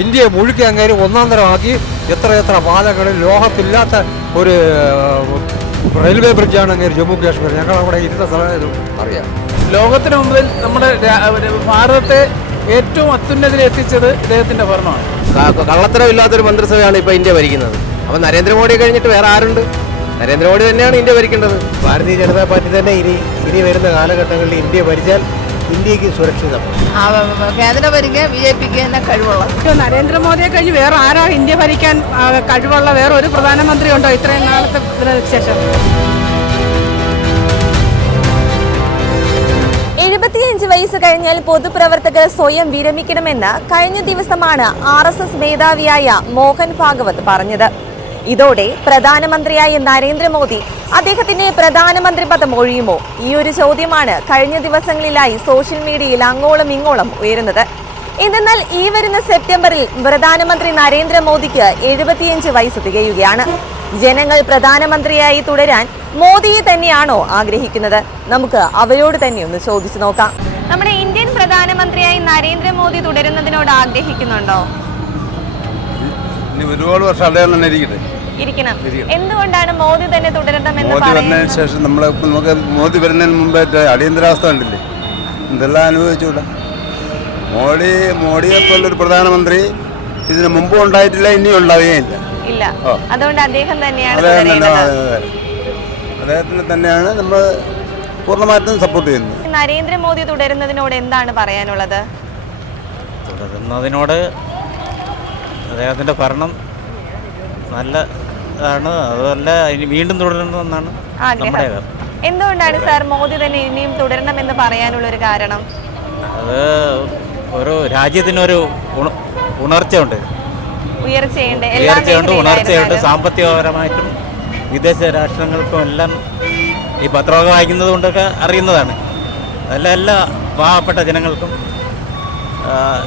ഇന്ത്യയെ മുഴുക്കി അങ്ങേര് ഒന്നാം തരമാക്കി എത്ര എത്ര പാലങ്ങളിൽ ലോകത്തില്ലാത്ത ഒരു റെയിൽവേ ബ്രിഡ്ജാണ് അങ്ങേര് ജമ്മു കാശ്മീർ. ഞങ്ങൾ അവിടെ ഇരുന്ന സ്ഥലം അറിയാം. ലോകത്തിന് മുമ്പിൽ നമ്മുടെ ഭാരതത്തെ ഏറ്റവും അത്യുന്നതിൽ എത്തിച്ചത് ഇദ്ദേഹത്തിന്റെ ഭരണമാണ്. കള്ളത്തരമില്ലാത്തൊരു മന്ത്രിസഭയാണ് ഇപ്പോൾ ഇന്ത്യ ഭരിക്കുന്നത്. അപ്പം നരേന്ദ്രമോദി കഴിഞ്ഞിട്ട് വേറെ ആരുണ്ട്? നരേന്ദ്രമോദി തന്നെയാണ് ഇന്ത്യ ഭരിക്കേണ്ടത്. ഭാരതീയ ജനതാ പാർട്ടി തന്നെ ഇനി ഇനി വരുന്ന കാലഘട്ടങ്ങളിൽ ഇന്ത്യ ഭരിച്ചാൽ ഇന്ത്യയ്ക്ക് സുരക്ഷിതം. കേന്ദ്ര ഭരിക്കാൻ ബി ജെ പിക്ക് തന്നെ കഴിവുള്ള നരേന്ദ്രമോദിയെ കഴിഞ്ഞ് വേറെ ആരാ ഇന്ത്യ ഭരിക്കാൻ കഴിവുള്ള വേറെ ഒരു പ്രധാനമന്ത്രി ഉണ്ടോ ഇത്രയും നാളത്തെ ഇതിന് ശേഷം എഴുപത്തിയഞ്ച് വയസ്സ് കഴിഞ്ഞാൽ പൊതുപ്രവർത്തകർ സ്വയം വിരമിക്കണമെന്ന് കഴിഞ്ഞ ദിവസമാണ് ആർ എസ് എസ് മേധാവിയായ മോഹൻ ഭാഗവത് പറഞ്ഞത്. ഇതോടെ പ്രധാനമന്ത്രിയായ നരേന്ദ്രമോദി അദ്ദേഹത്തിന്റെ പ്രധാനമന്ത്രി പദം ഒഴിയുമോ? ഈ ഒരു ചോദ്യമാണ് കഴിഞ്ഞ ദിവസങ്ങളിലായി സോഷ്യൽ മീഡിയയിൽ അങ്ങോളം ഇങ്ങോളം ഉയരുന്നത്. എന്തെന്നാൽ ഈ വരുന്ന സെപ്റ്റംബറിൽ പ്രധാനമന്ത്രി നരേന്ദ്രമോദിക്ക് എഴുപത്തിയഞ്ച് വയസ്സ് തികയുകയാണ്. ജനങ്ങൾ പ്രധാനമന്ത്രിയായി തുടരാൻ മോദിയെ തന്നെയാണോ ആഗ്രഹിക്കുന്നത്? നമുക്ക് അവരോട് തന്നെ ഒന്ന് ചോദിച്ചു നോക്കാം. നമ്മുടെ ഇന്ത്യൻ പ്രധാനമന്ത്രിയായി നരേന്ദ്രമോദി തുടരുന്നതിനോട് ആഗ്രഹിക്കുന്നുണ്ടോ? ഇനി ഒരുപാട് വർഷം അദ്ദേഹം തന്നെ ഇരിക്കട്ടെ. ഇരിക്കണം. എന്തുകൊണ്ടാണ് മോദി തന്നെ തുടരണമെന്ന് മോദി വരുന്നതിന് ശേഷം നമ്മളെ നമുക്ക് മോദി വരുന്നതിന് മുമ്പേ അടിയന്തരാവസ്ഥ ഉണ്ടല്ലേ എന്തെല്ലാം അനുഭവിച്ചുകൂടാ? മോഡി മോഡിയെ പോലൊരു പ്രധാനമന്ത്രി ഇതിനു മുമ്പ് ഉണ്ടായിട്ടില്ല ഇനിയും ഉണ്ടാവുകയില്ല. ഇല്ല. അതുകൊണ്ട് അദ്ദേഹം തന്നെയാണ്. അദ്ദേഹത്തിന് തന്നെയാണ് നമ്മൾ പൂർണമായിട്ടും സപ്പോർട്ട് ചെയ്യുന്നത്. നരേന്ദ്രമോദി തുടരുന്നതിനോട് എന്താണ് പറയാനുള്ളത്? തുടരുന്നതിനോട് അദ്ദേഹത്തിന്റെ ഭരണം നല്ല ഇതാണ് അതുമല്ല ഇനി വീണ്ടും തുടരണമെന്നാണ് നമ്മുടെ എന്തുകൊണ്ടാണ് സാർ മോദി തന്നെ ഇനിയും തുടരണം എന്ന് പറയാനുള്ള ഒരു കാരണം? അത് ഒരു രാജ്യത്തിനൊരു ഉണ- ഉണർച്ചയുണ്ട്. ഉയർച്ചയുണ്ട്. ഉയർച്ചയുണ്ട് ഉണർച്ചയുണ്ട്. സാമ്പത്തികപരമായിട്ടും വിദേശ രാഷ്ട്രങ്ങൾക്കും എല്ലാം ഈ പത്രമൊക്കെ വായിക്കുന്നത് കൊണ്ടൊക്കെ അറിയുന്നതാണ്. അതല്ല എല്ലാ പാവപ്പെട്ട ജനങ്ങൾക്കും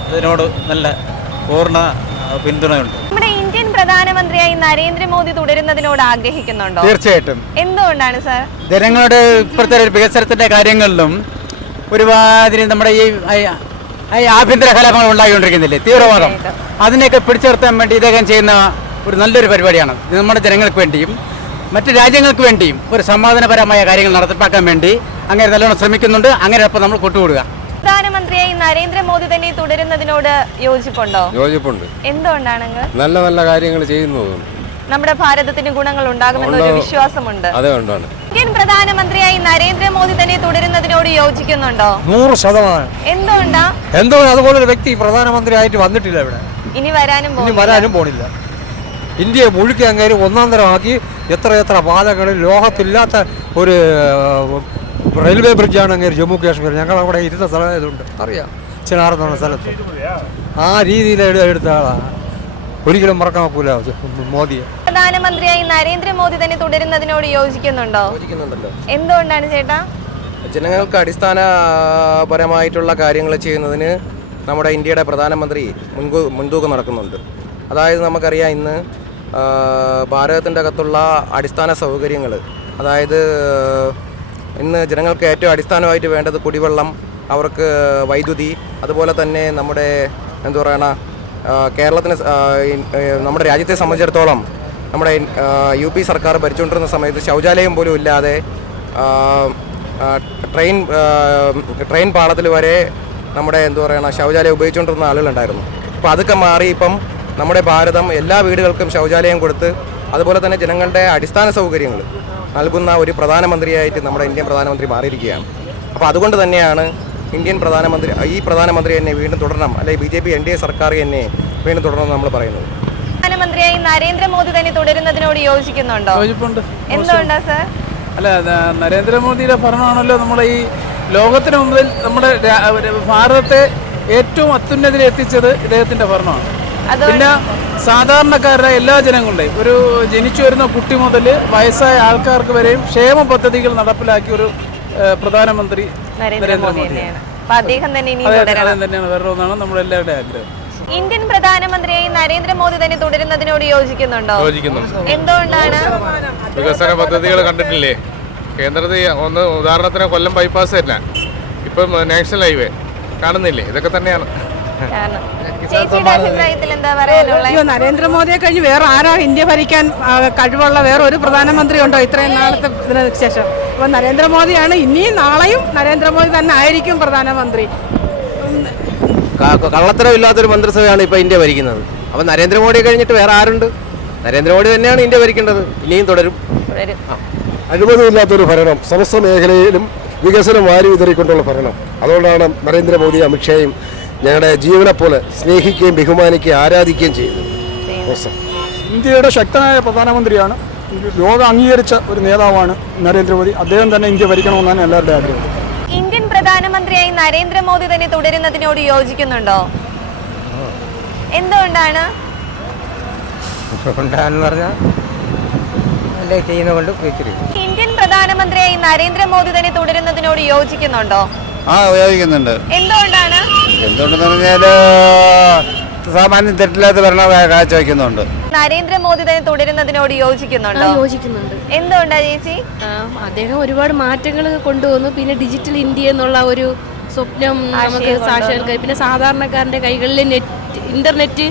ഇതിനോട് നല്ല പൂർണ പിന്തുണയുണ്ട്. നമ്മുടെ ഇന്ത്യൻ പ്രധാനമന്ത്രിയായി നരേന്ദ്രമോദി തുടരുന്നതിനോട് ആഗ്രഹിക്കുന്നുണ്ടോ? തീർച്ചയായിട്ടും. എന്തുകൊണ്ടാണ് സർ? ജനങ്ങളുടെ ഇപ്പോഴത്തെ ഒരു വികസനത്തിന്റെ കാര്യങ്ങളിലും ഒരുമാതിരി നമ്മുടെ ഈ ആഭ്യന്തര കലാപങ്ങൾ ഉണ്ടായിക്കൊണ്ടിരിക്കുന്നില്ലേ? തീവ്രവാദം. അതിനെയൊക്കെ പിടിച്ചുനിർത്താൻ വേണ്ടി ഇദ്ദേഹം ചെയ്യുന്ന ഒരു നല്ലൊരു പരിപാടിയാണ്. നമ്മുടെ ജനങ്ങൾക്ക് വേണ്ടിയും മറ്റ് രാജ്യങ്ങൾക്ക് വേണ്ടിയും ഒരു സമാധാനപരമായ കാര്യങ്ങൾ നടപ്പാക്കാൻ വേണ്ടി അങ്ങനെ നല്ലോണം ശ്രമിക്കുന്നുണ്ട്. അങ്ങനെ അപ്പോൾ നമ്മൾ കൊട്ടുകൂടുക. പ്രധാനമന്ത്രിയായി നരേന്ദ്രമോദി തന്നെ തുടരുന്നതിനോട് യോജിപ്പുണ്ടോ? യോജിപ്പുണ്ട്. എന്തുകൊണ്ടാണ് നല്ല നല്ല കാര്യങ്ങൾ ചെയ്യുന്നു നമ്മുടെ ഭാരതത്തിന് ഗുണങ്ങൾ ഉണ്ടാകുമെന്നൊരു ഒരു വിശ്വാസമുണ്ട്. അതേ കൊണ്ടാണ് ഇന്ത്യൻ പ്രധാനമന്ത്രിയായി നരേന്ദ്രമോദി തന്നെ തുടരുന്നതിനോട് യോജിക്കുന്നുണ്ടോ? നൂറ് ശതമാനം. എന്തുകൊണ്ടാ? എന്തുകൊണ്ട്? അതുപോലൊരു വ്യക്തി പ്രധാനമന്ത്രിയായിട്ട് വന്നിട്ടില്ല ഇവിടെ. ഇനി വരാനും ഇനി വരാനും പോണില്ല. ഇന്ത്യയെ മുഴുക്കി അങ്ങേര് ഒന്നാം തരമാക്കി എത്ര എത്ര പാലങ്ങളിൽ ലോകത്തില്ലാത്ത ഒരു റെയിൽവേ ബ്രിഡ്ജാണ് അങ്ങേര് ജമ്മു കാശ്മീർ. ഞങ്ങൾ അവിടെ ഇരുന്ന സ്ഥലമായതുകൊണ്ട് അറിയാം. ചിനാർ എന്ന് പറഞ്ഞ സ്ഥലത്ത്. ആ രീതിയിൽ എടു- എടുത്ത ആളാണ് ഒരിക്കലും മറക്കാൻ ഒക്കില്ല മോദിയെ. പ്രധാനമന്ത്രിയായി നരേന്ദ്രമോദി തന്നെ തുടരുന്നതിനോട് യോജിക്കുന്നുണ്ടോ? യോജിക്കുന്നുണ്ടല്ലോ. എന്തുകൊണ്ടാണ് ചേട്ടാ? ജനങ്ങൾക്ക് അടിസ്ഥാനപരമായിട്ടുള്ള കാര്യങ്ങൾ ചെയ്യുന്നതിന് നമ്മുടെ ഇന്ത്യയുടെ പ്രധാനമന്ത്രി മുൻകൂ മുൻതൂക്കം നടക്കുന്നുണ്ട്. അതായത് നമുക്കറിയാം ഇന്ന് ഭാരതത്തിന്റെ അകത്തുള്ള അടിസ്ഥാന സൗകര്യങ്ങൾ അതായത് ഇന്ന് ജനങ്ങൾക്ക് ഏറ്റവും അടിസ്ഥാനമായിട്ട് വേണ്ടത് കുടിവെള്ളം അവർക്ക് വൈദ്യുതി അതുപോലെ തന്നെ നമ്മുടെ എന്താ പറയണ കേരളത്തിനെ നമ്മുടെ രാജ്യത്തെ സംബന്ധിച്ചിടത്തോളം നമ്മുടെ യു പി സർക്കാർ ഭരിച്ചുകൊണ്ടിരുന്ന സമയത്ത് ശൗചാലയം പോലും ഇല്ലാതെ ട്രെയിൻ ട്രെയിൻ പാളത്തിൽ വരെ നമ്മുടെ എന്താ പറയണ ശൗചാലയം ഉപയോഗിച്ചുകൊണ്ടിരുന്ന ആളുകളുണ്ടായിരുന്നു. അപ്പോൾ അതൊക്കെ മാറി ഇപ്പം നമ്മുടെ ഭാരതം എല്ലാ വീടുകൾക്കും ശൗചാലയം കൊടുത്ത് അതുപോലെ തന്നെ ജനങ്ങളുടെ അടിസ്ഥാന സൗകര്യങ്ങൾ നൽകുന്ന ഒരു പ്രധാനമന്ത്രിയായിട്ട് നമ്മുടെ ഇന്ത്യൻ പ്രധാനമന്ത്രി മാറിയിരിക്കുകയാണ്. അപ്പോൾ അതുകൊണ്ട് തന്നെയാണ് ഇന്ത്യൻ പ്രധാനമന്ത്രി ഈ പ്രധാനമന്ത്രി എന്നെ വീണ്ടും തുടരണം അല്ലെങ്കിൽ B J P N D A സർക്കാർ തന്നെ വീണ്ടും തുടരണം നമ്മൾ പറയുന്നത് പ്രധാനമന്ത്രിയായി നരേന്ദ്രമോദി തന്നെ തുടരുന്നതിനോട് യോജിക്കുന്നുണ്ടോ? എന്തുകൊണ്ടാ സർ? അല്ല നരേന്ദ്രമോദിയുടെ ഭരണമാണല്ലോ നമ്മൾ ഈ ലോകത്തിന് മുമ്പിൽ നമ്മുടെ ഭാരതത്തെ ഏറ്റവും അത്യുന്നതിൽ എത്തിച്ചത് ഇദ്ദേഹത്തിന്റെ ഭരണമാണ്. പിന്നെ സാധാരണക്കാരുടെ എല്ലാ ജനങ്ങളുടെയും ഒരു ജനിച്ചു വരുന്ന കുട്ടി മുതൽ വയസ്സായ ആൾക്കാർക്ക് വരെയും ക്ഷേമ പദ്ധതികൾ നടപ്പിലാക്കിയ ഒരു പ്രധാനമന്ത്രി നരേന്ദ്രമോദിയാണ് അദ്ദേഹം തന്നെ ഇനി അതെ അദ്ദേഹം തന്നെയാണ് വരണമെന്നാണ് എല്ലാവരുടെയും ആഗ്രഹം. ഇന്ത്യൻ പ്രധാനമന്ത്രിയായി നരേന്ദ്രമോദി തന്നെ തുടരുന്നതിനോട് യോജിക്കുന്നുണ്ടോ? യോജിക്കുന്നുണ്ട്. എന്തുകൊണ്ടാണ്? വികസന പദ്ധതികൾ കണ്ടിട്ടില്ലേ? കേന്ദ്രത്തിൽ ഒന്ന് ഉദാഹരണത്തിന് കൊല്ലം ബൈപ്പാസ് തന്നെ ഇപ്പം നാഷണൽ ഹൈവേ കാണുന്നില്ലേ? ഇതൊക്കെ തന്നെയാണ്. കാരണം അഭിപ്രായത്തിൽ എന്താ പറയാനുള്ളത്? അയ്യോ നരേന്ദ്രമോദിയെ കഴിഞ്ഞ് വേറെ ആരാ ഇന്ത്യ ഭരിക്കാൻ കഴിവുള്ള വേറെ ഒരു പ്രധാനമന്ത്രി ഉണ്ടോ ഇത്രയും നാളത്തെ ഇതിന് ശേഷം? അപ്പോൾ നരേന്ദ്രമോദിയാണ് ഇനിയും നാളെയും നരേന്ദ്രമോദി തന്നെ ആയിരിക്കും പ്രധാനമന്ത്രി. കള്ളത്തരമില്ലാത്തൊരു മന്ത്രിസഭയാണ് ഇപ്പോൾ ഇന്ത്യ ഭരിക്കുന്നത്. അപ്പം നരേന്ദ്രമോദിയെ കഴിഞ്ഞിട്ട് വേറെ ആരുണ്ട്? നരേന്ദ്രമോദി തന്നെയാണ് ഇന്ത്യ ഭരിക്കേണ്ടത്. ഇനിയും തുടരും. തുടരും. അഴിമതിയില്ലാത്തൊരു ഭരണം സമസ്ത മേഖലയിലും വികസനം വാരി വിതറിക്കൊണ്ടുള്ള ഭരണം. അതുകൊണ്ടാണ് നരേന്ദ്രമോദി അമിത്ഷായും ഞങ്ങളുടെ ജീവനെ പോലെ സ്നേഹിക്കുകയും ബഹുമാനിക്കുകയും ആരാധിക്കുകയും ചെയ്യുന്നു. ഇന്ത്യയുടെ ശക്തനായ പ്രധാനമന്ത്രിയാണ്. ലോകം അംഗീകരിച്ച ഒരു നേതാവാണ് നരേന്ദ്രമോദി. അദ്ദേഹം തന്നെ ഇന്ത്യ ഭരിക്കണമെന്നാണ് എല്ലാവരുടെ ആഗ്രഹം. ഇന്ത്യൻ പ്രധാനമന്ത്രിയായി നരേന്ദ്രമോദി തന്നെ തുടരുന്നതിനോട് യോജിക്കുന്നുണ്ടോ? എന്തുകൊണ്ടാണ്? ഇന്ത്യൻ പ്രധാനമന്ത്രിയായി നരേന്ദ്രമോദി തന്നെ തുടരുന്നതിനോട് യോജിക്കുന്നുണ്ടോ? ആ യോജിക്കുന്നുണ്ട്. എന്തുകൊണ്ടാണ്? എന്തുകൊണ്ടെന്ന് പറഞ്ഞാൽ സാമാന്യം തെറ്റില്ലാത്ത ഭരണം കാഴ്ചവെക്കുന്നുണ്ട് നരേന്ദ്രമോദി തന്നെ തുടരുന്നതിനോട് യോജിക്കുന്നുണ്ടോ? യോജിക്കുന്നുണ്ട്. എന്തുകൊണ്ടാ ചേച്ചി? അദ്ദേഹം ഒരുപാട് മാറ്റങ്ങൾ കൊണ്ടുവന്നു. പിന്നെ ഡിജിറ്റൽ ഇന്ത്യ എന്നുള്ള ഒരു സ്വപ്നം നമുക്ക് സാക്ഷാത്കരിക്കും. പിന്നെ സാധാരണക്കാരന്റെ കൈകളിൽ നെറ്റ് ഇന്റർനെറ്റ്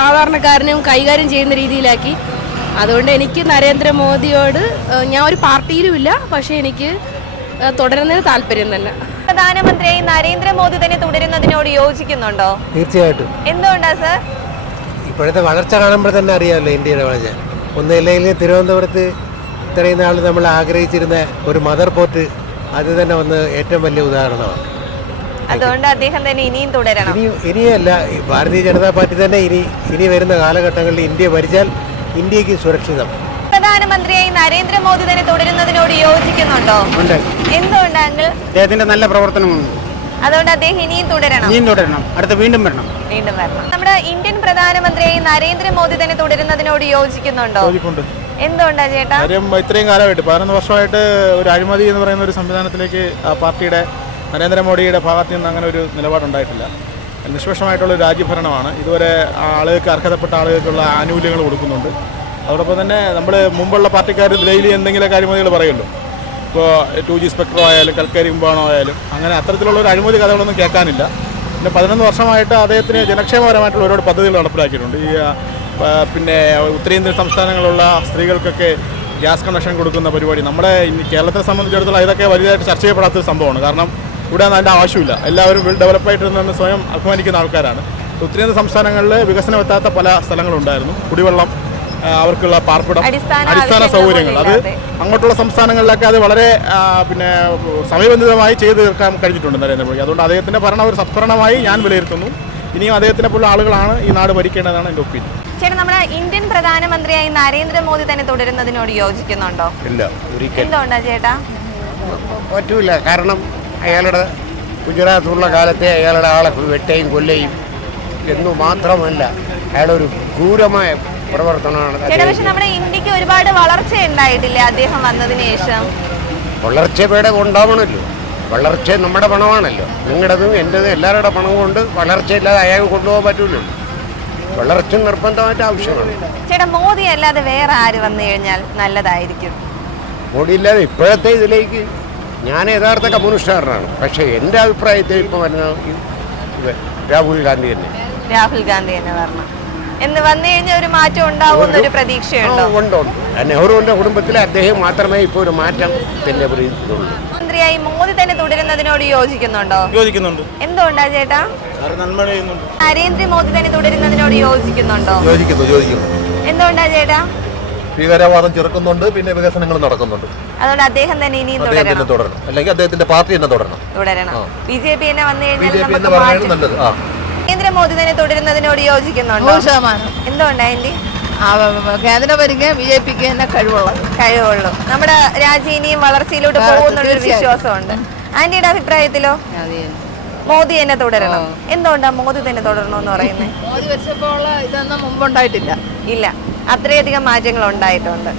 സാധാരണക്കാരനും കൈകാര്യം ചെയ്യുന്ന രീതിയിലാക്കി. അതുകൊണ്ട് എനിക്ക് നരേന്ദ്രമോദിയോട് ഞാൻ ഒരു പാർട്ടിയിലും ഇല്ല പക്ഷേ എനിക്ക് തുടരുന്നതിന് താല്പര്യം തന്നെ. പ്രധാനമന്ത്രിയായി നരേന്ദ്രമോദി തന്നെ തുടരുന്നതിനോട് യോജിക്കുന്നുണ്ടോ? തീർച്ചയായിട്ടും. എന്തുകൊണ്ടാ സർ? ഇപ്പോഴത്തെ വളർച്ച കാണുമ്പോൾ തന്നെ അറിയാമല്ലോ ഇന്ത്യയുടെ വളർച്ച. ഒന്നില്ലെങ്കിൽ തിരുവനന്തപുരത്ത് ഇത്രയും നാൾ നമ്മൾ ആഗ്രഹിച്ചിരുന്ന ഒരു മദർ പോർട്ട് അത് തന്നെ വന്ന് ഏറ്റവും വലിയ ഉദാഹരണമാണ്. അതുകൊണ്ട് അദ്ദേഹം തന്നെ ഇനിയും തുടരണം. ഇനി ഇനിയല്ല ഭാരതീയ ജനതാ പാർട്ടി തന്നെ ഇനി ഇനി വരുന്ന കാലഘട്ടങ്ങളിൽ ഇന്ത്യ ഭരിച്ചാൽ ഇന്ത്യയ്ക്ക് സുരക്ഷിതം. പ്രധാനമന്ത്രിയായി നരേന്ദ്രമോദി തന്നെ തുടരുന്നതിനോട് യോജിക്കുന്നുണ്ടോ? ഉണ്ട്. എന്തുകൊണ്ട് അങ്കിൾ? അദ്ദേഹത്തിന്റെ നല്ല പ്രവർത്തനമുണ്ട് അതുകൊണ്ട് അദ്ദേഹം ഇനിയും തുടരണം. ഇനിയും തുടരണം. അടുത്ത വീണ്ടും വരണം. വീണ്ടും വരണം. നമ്മുടെ ഇന്ത്യൻ പ്രധാനമന്ത്രിയായി നരേന്ദ്രമോദി തന്നെ തുടരുന്നതിനോട് യോജിക്കുന്നുണ്ടോ? എന്തുകൊണ്ടാ ചേട്ടാ? കാര്യം ഇത്രയും കാലമായിട്ട് പതിനൊന്ന് വർഷമായിട്ട് ഒരു അഴിമതി എന്ന് പറയുന്ന ഒരു സംവിധാനത്തിലേക്ക് ആ പാർട്ടിയുടെ നരേന്ദ്രമോദിയുടെ ഭാഗത്ത് നിന്ന് അങ്ങനെ ഒരു നിലപാടുണ്ടായിട്ടില്ല. നിഷ്പക്ഷമായിട്ടുള്ള ഒരു രാജ്യഭരണമാണ്. ഇതുവരെ ആളുകൾക്ക് അർഹതപ്പെട്ട ആളുകൾക്കുള്ള ആനുകൂല്യങ്ങൾ കൊടുക്കുന്നുണ്ട്. അതോടൊപ്പം തന്നെ നമ്മൾ മുമ്പുള്ള പാർട്ടിക്കാർ ഡെയിലി എന്തെങ്കിലും അഴിമതികൾ പറയുമല്ലോ ഇപ്പോൾ ടു ജി സ്പെക്ട്രോ ആയാലും കൽക്കരി കുമ്പാണോ ആയാലും അങ്ങനെ അത്തരത്തിലുള്ള ഒരു അഴിമതി കഥകളൊന്നും കേൾക്കാനില്ല. പിന്നെ പതിനൊന്ന് വർഷമായിട്ട് അദ്ദേഹത്തിന് ജനക്ഷേമപരമായിട്ടുള്ള ഒരുപാട് പദ്ധതികൾ നടപ്പിലാക്കിയിട്ടുണ്ട്. ഈ പിന്നെ ഉത്തരേന്ത്യൻ സംസ്ഥാനങ്ങളിലുള്ള സ്ത്രീകൾക്കൊക്കെ ഗ്യാസ് കണക്ഷൻ കൊടുക്കുന്ന പരിപാടി. നമ്മുടെ കേരളത്തെ സംബന്ധിച്ചിടത്തോളം ഇതൊക്കെ വലുതായിട്ട് ചർച്ച ചെയ്യപ്പെടാത്ത ഒരു സംഭവമാണ്. കാരണം ഇവിടെ അതിന്റെ ആവശ്യമില്ല. എല്ലാവരും വെൽ ഡെവലപ്പായിട്ട് നിന്ന് സ്വയം അഭിമാനിക്കുന്ന ആൾക്കാരാണ്. ഉത്തരേന്ത്യൻ സംസ്ഥാനങ്ങളിൽ വികസനമെത്താത്ത പല സ്ഥലങ്ങളുണ്ടായിരുന്നു. കുടിവെള്ളം അവർക്കുള്ള പാർപ്പിടം അടിസ്ഥാന സൗകര്യങ്ങൾ. അത് അങ്ങോട്ടുള്ള സംസ്ഥാനങ്ങളിലൊക്കെ അത് വളരെ പിന്നെ സമയബന്ധിതമായി ചെയ്തു തീർക്കാൻ കഴിഞ്ഞിട്ടുണ്ട് നരേന്ദ്രമോദി. അതുകൊണ്ട് അദ്ദേഹത്തിന്റെ ഭരണം ഒരു സത്ഭരണമായി ഞാൻ വിലയിരുത്തുന്നു. ഇനിയും അദ്ദേഹത്തിനെ പോലുള്ള ആളുകളാണ് ഈ നാട് ഭരിക്കേണ്ടതാണ് എന്റെ ഒപ്പീനിയൻ. ചേട്ടാ നമ്മുടെ ഇന്ത്യൻ പ്രധാനമന്ത്രിയായി നരേന്ദ്രമോദി തന്നെ തുടരുന്നതിനോട് യോജിക്കുന്നുണ്ടോ? ഇല്ല എന്തുകൊണ്ടാ ചേട്ടാ? പറ്റൂല. കാരണം അയാളുടെ ഗുജറാത്തുള്ള കാലത്തെ അയാളുടെ ആളെ വെട്ടയും കൊല്ലയും എന്നു മാത്രമല്ല അയാളൊരു ക്രൂരമായ പ്രവർത്തനമാണ്. ചേട്ടാ പക്ഷെ നമ്മുടെ ഇന്ത്യയ്ക്ക് ഒരുപാട് വളർച്ച ഉണ്ടായിട്ടില്ലേ അദ്ദേഹം വന്നതിന് ശേഷം? വളർച്ചയുടെ ഉണ്ടാവണമല്ലോ വളർച്ച നമ്മുടെ പണമാണല്ലോ. നിങ്ങളുടേതും എന്റെതും എല്ലാവരുടെ പണം കൊണ്ട് വളർച്ചയില്ലാതെ അയാൾക്ക് കൊണ്ടുപോകാൻ പറ്റൂലല്ലോ. വളർച്ച നിർബന്ധമായിട്ട് ആവശ്യമാണ്. ചേട്ടാ മോദി അല്ലാതെ വേറെ ആര് വന്നു കഴിഞ്ഞാൽ നല്ലതായിരിക്കും? മോഡിയില്ലാതെ ഇപ്പോഴത്തെ ഇതിലേക്ക് ഞാൻ യഥാർത്ഥ കമ്മ്യൂണിസ്റ്റുകാരനാണ്. പക്ഷേ എന്റെ അഭിപ്രായത്തിൽ ഇപ്പോൾ വരുന്ന രാഹുൽ ഗാന്ധി തന്നെ. രാഹുൽ ഗാന്ധി തന്നെ വരണം. എന്ന് വന്നു കഴിഞ്ഞാൽ ഒരു മാറ്റം ഉണ്ടാവും ഒരു പ്രതീക്ഷയുണ്ടോ? നെഹ്റുവിന്റെ ഉണ്ട് ഉണ്ട്. നെഹ്റുവിന്റെ കുടുംബത്തിലെ അദ്ദേഹം മാത്രമേ ഇപ്പോൾ ഒരു മാറ്റം പിന്നെ മന്ത്രിയായി മോദി തന്നെ തുടരുന്നതിനോട് യോജിക്കുന്നുണ്ടോ? യോജിക്കുന്നുണ്ട്. എന്തുകൊണ്ടാ ചേട്ടാ? നരേന്ദ്രമോദി തന്നെ തുടരുന്നതിനോട് യോജിക്കുന്നുണ്ടോ? യോജിക്കുന്നു യോജിക്കുന്നു. എന്തുകൊണ്ടാ ചേട്ടാ? ഭീകരവാദം ചെറുക്കുന്നുണ്ട് പിന്നെ വികസനങ്ങൾ നടക്കുന്നുണ്ട്. അതുകൊണ്ട് അദ്ദേഹം തന്നെ ഇനിയും തുടരണം. തുടരണം. അല്ലെങ്കിൽ അദ്ദേഹത്തിന്റെ പാർട്ടി തന്നെ തുടരണം. തുടരണം. ബി ജെ പി തന്നെ വന്നു കഴിഞ്ഞാൽ നല്ലത്. ആ. നരേന്ദ്രമോദി തന്നെ തുടരുന്നതിനോട് യോജിക്കുന്നുണ്ടോ? നൂറ് ശതമാനം. എന്തുകൊണ്ടാ ആന്റി? ആ, കേന്ദ്രം ഭരിക്കാൻ ബി ജെ പിക്ക് തന്നെ കഴിവുള്ളത് കഴിവുള്ളൂ. നമ്മുടെ രാജ്യം ഇനിയും വളർച്ചയിലോട്ട് ആ, പോകുന്നുള്ളൊരു തീർച്ചയായിട്ടും. വിശ്വാസമുണ്ട്. ആന്റിയുടെ അഭിപ്രായത്തിലോ? മോദി തന്നെ തുടരണം. എന്തുകൊണ്ടാ മോദി തന്നെ തുടരണമെന്ന് പറയുന്നത് മോദി വെച്ചപ്പോൾ ഇതൊന്നും മുമ്പുണ്ടായിട്ടില്ല. ഇല്ല. അത്രയധികം മാറ്റങ്ങൾ ഉണ്ടായിട്ടുണ്ട്.